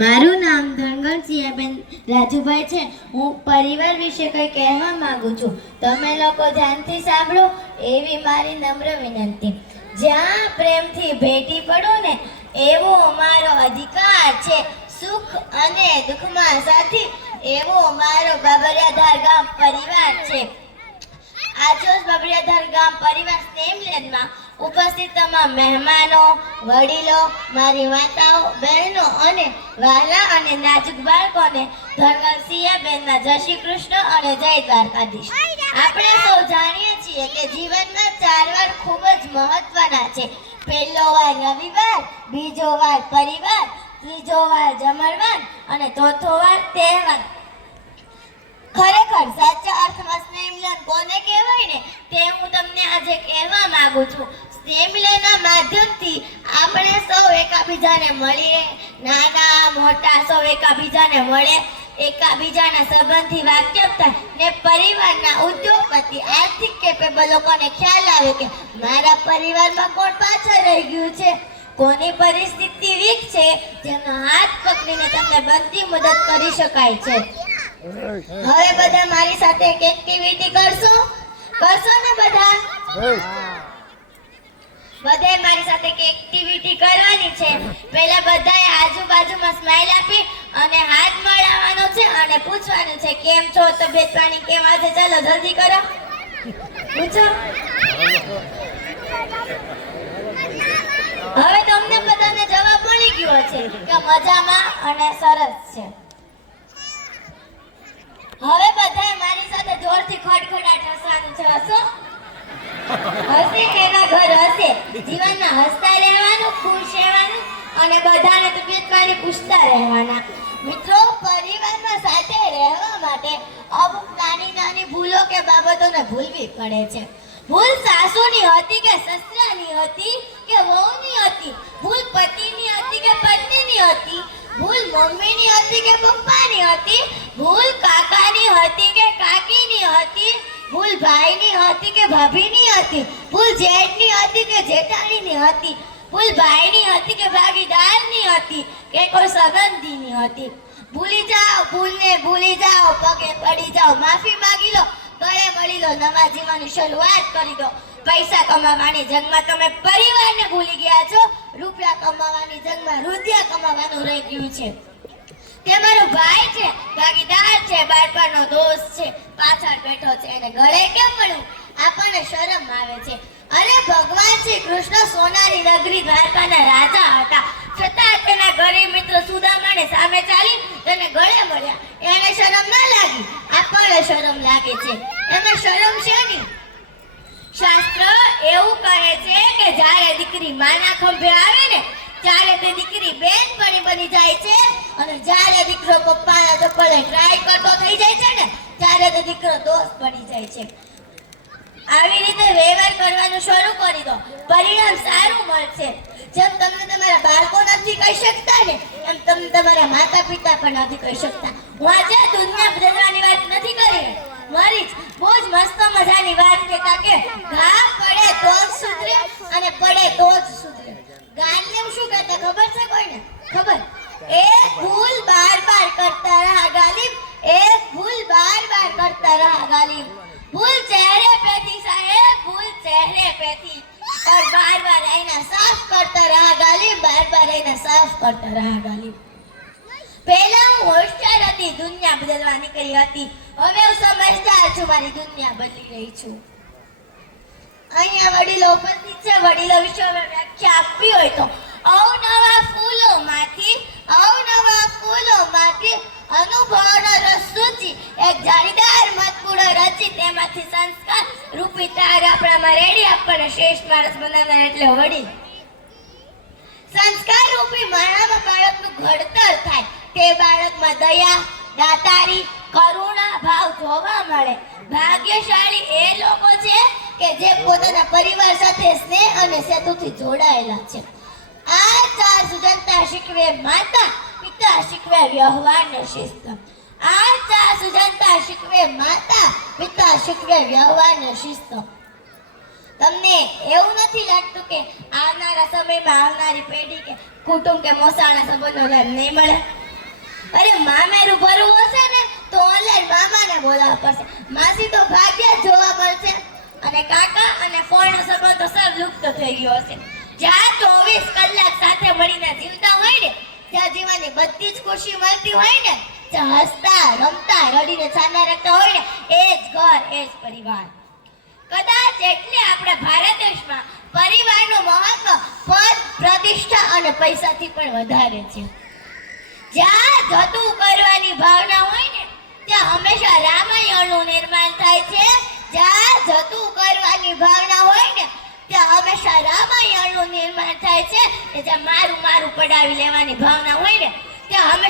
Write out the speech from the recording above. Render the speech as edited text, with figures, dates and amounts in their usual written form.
મારું નામ ધનગણસિંહાબેન રાજુભાઈ છે. હું પરિવાર વિશે કંઈ કહેવા માંગુ છું. તમે લોકો ધ્યાનથી સાંભળો એવી મારી નમ્ર વિનંતી. જ્યાં પ્રેમથી ભેટી પડો ને એવો અમારો અધિકાર છે. સુખ અને દુઃખમાં સાથી એવો અમારો બાબરિયાધાર ગામ પરિવાર છે. આજરોજ બાબરિયાધાર ગામ પરિવાર સ્નેહમિલનમાં ઉપસ્થિત તમામ મહેમાનો, વડીલો, મારી માતાઓ, બહેનો અને વહાલા અને નાજુક બાળકોને ધનગણસિંહાબેનના જય શ્રી કૃષ્ણ અને જય દ્વારકાધીશ. આપણે સૌ જાણીએ છીએ કે જીવનમાં 4 વાર ખૂબ જ મહત્વના છે. પહેલો વાર રવિવાર, બીજો વાર પરિવાર, ત્રીજો વાર જમણવાર અને ચોથો વાર તહેવાર. ખરેખર સાચા અર્થમાં સ્નેહ મિલન કોને કહેવાય ને તે હું તમને આજે કહેવા માંગુ છું. સ્નેહ મિલનના માધ્યમથી આપણે સૌ એકાબીજાને મળીએ, નાના મોટા સૌ એકાબીજાને મળે, એકાબીજાના સંબંધથી વાકેફ થાય ને પરિવારના ઉદ્યોગપતિ આર્થિક કેપેબલ લોકોને ખ્યાલ આવે કે મારા પરિવારમાં કોણ પાછળ રહી ગયું છે, કોની પરિસ્થિતિ વીક છે, જેનો હાથ પકડીને તમને બનતી મદદ કરી શકાય છે. હવે બધા મારી સાથે એક એક્ટિવિટી કરશો ને બધા મારી સાથે એક એક્ટિવિટી કરવાની છે. પહેલા બધાએ આજુબાજુમાં સ્માઈલ આપી અને હાથ મળાવવાનો છે અને પૂછવાનું છે કેમ છો, તબિયત પાણી કેમ આજે, ચાલો જલ્દી કરો, પૂછો. હવે તમને બધાને જવાબ મળી ગયો છે કે મજામાં અને સરસ છે. હવે બધાએ મારી સાથે જોરથી ખડખડાટ હસવાનું છે. હસો, હસે એના ઘર હસે. જીવનમાં હસતા રહેવાનું, ખુશ રહેવાનું અને બધાને તબિયત પાણી પૂછતા રહેવાના. મિત્રો, પરિવારમાં સાથે રહેવા માટે અમુક નાની ભૂલો કે બાબતોને ભૂલવી પડે છે. ભૂલ સાસુની હતી કે સસરાની હતી કે વહુની હતી, ભૂલ પતિની હતી કે પત્નીની હતી, ભૂલ મમ્મીની હતી કે પપ્પાની હતી, ભૂલ કાકાની હતી કે કાકીની હતી, ભૂલ ભાઈની હતી કે ભાભીની હતી, ભૂલ જેઠની હતી કે જેઠાણીની હતી, ભૂલ ભાઈની હતી કે ભાગીદારની હતી કે કોઈ સંબંધીની હતી. ભૂલી જાઓ, ભૂલને ભૂલી જાઓ, પગે પડી જાઓ, માફી માંગી લો, ગળે મળી લો, નવા જીવનની શરૂઆત કરી દો. પૈસા કમાવાની જંગમાં તમે પરિવારને ભૂલી ગયા છો. રૂપિયા કમાવાની જંગમાં રૂપિયા કમાવાનું રહી ગયું છે. તે મારો ભાઈ છે, ભાગીદાર છે, બાળપણનો દોસ્ત છે, પાછળ બેઠો છે, એને ગળે કેમ મળવું? આપણને શરમ આવે છે. અરે ભગવાન શ્રી કૃષ્ણ સોનાની નગરી દ્વારકાના રાજા હતા, છતાં તેના ગરીબ મિત્ર સુદામાને સામે ચાલી તેને ગળે મળ્યા. એને શરમ ના લાગી? આપણને શરમ લાગે છે. એમાં શરમ છે નહીં. શાસ્ત્ર એવું કહે છે કે જ્યારે દીકરી માના ખંભે આવે ને ત્યારે તે દીકરી બેનપણી બની જાય છે અને જ્યારે દીકરો પપ્પાના ચપ્પલે ટ્રાય કરતો થઈ જાય છે ને ત્યારે તે દીકરો દોસ્ત બની જાય છે. આવી રીતે વ્યવહાર કરવાનું શરૂ કરી દો, પરિણામ સારું મળશે. જેમ તમને તમારા બાળકો નથી કહી શકતા ને એમ તમને તમારા માતા પિતા પણ નથી કહી શકતા. હું આજે દુનિયા બદલવાની વાત નથી કરી, મારી બહુ જ મસ્ત મજાની વાત કહેતા કે ઘા પડે તો જ સુધરે અને પડે તો જ સુધરે. ગાનને શું કહેતા ખબર છે કોઈને? ખબર? એક ભૂલ બાર કરતા રહા ગાલિબ, એક ભૂલ બાર કરતા રહા ગાલિબ. भूल चेहरे पे थी साहेब, भूल चेहरे पे थी और बार आईना साफ करता रहा गालिब, बार आईना साफ करता रहा गालिब. પહેલા હું હોશિયાર હતી, દુનિયા બદલવા નીકળી હતી. હવે હું સમજદાર છું, મારી દુનિયા બદલી રહી છું. અહીંયા વડીલો ઉપસ્થિત છે. વડીલો વિશે વ્યાખ્યા આપવી હોય તો અવનવા ફૂલોમાંથી અનુભવનો રસ સૂચી એક જાળીદાર મધપૂડો રચી તેમાંથી સંસ્કાર રૂપી તાર આપણામાં રેડી આપણને શ્રેષ્ઠ માણસ બનાવનાર એટલે વડીલ. સંસ્કાર રૂપી માળામાં બાળકનું ઘડતર થાય. તે બાળકમાં દયા, દાતારી, કરુણા ભાવ જોવા મળે. ભાગ્યશાળી એ લોકો છે કે જે પોતાના પરિવાર સાથે સ્નેહ અને સેતુથી જોડાયેલા છે. આ 4 સુજનતા શીખવે માતા, પિતા શીખવે વ્યવહાર ને શિસ્ત. આ 4 સુજનતા શીખવે માતા, પિતા શીખવે વ્યવહાર ને શિસ્ત. તમને એવું નથી લાગતું કે આવનારા સમયમાં આવનારી પેઢી કે કુટુંબ કે મોસાળના સંબંધનો લાભ નહીં મળે? અરે મામેરું ભરવું હશે ને તો ઓનલાઈન મામાને બોલાવવા પડશે, માસી તો ભાગ્યા જ જોવા મળશે, અને કાકા અને ફોઈનો સંબંધ તો સબ લુપ્ત થઈ ગયો હશે. જ્યાં 24 કલાક સાથે મળીને જીવતા હોય ને, જ્યાં જીવવાની બધી જ ખુશી મળતી હોય ને, જ્યાં હસતા રમતા રડીને ચાંદા રાખતા હોય ને, એ જ ઘર, એ જ પરિવાર. કદાચ એટલે આપણા ભારત દેશમાં પરિવારનું મહત્વ પદ, પ્રતિષ્ઠા અને પૈસાથી પણ વધારે છે. જ્યાં જતું કરવાની ભાવના હોય ને, ત્યાં હંમેશા રામાયણનું નિર્માણ થાય છે. જ્યાં જતું કરવાની ભાવના હોય ને, ત્યાં હંમેશા રામાયણનું નિર્માણ થાય છે. જ્યાં મારું મારું પડાવી લેવાની ભાવના હોય ને, ત્યાં હંમેશા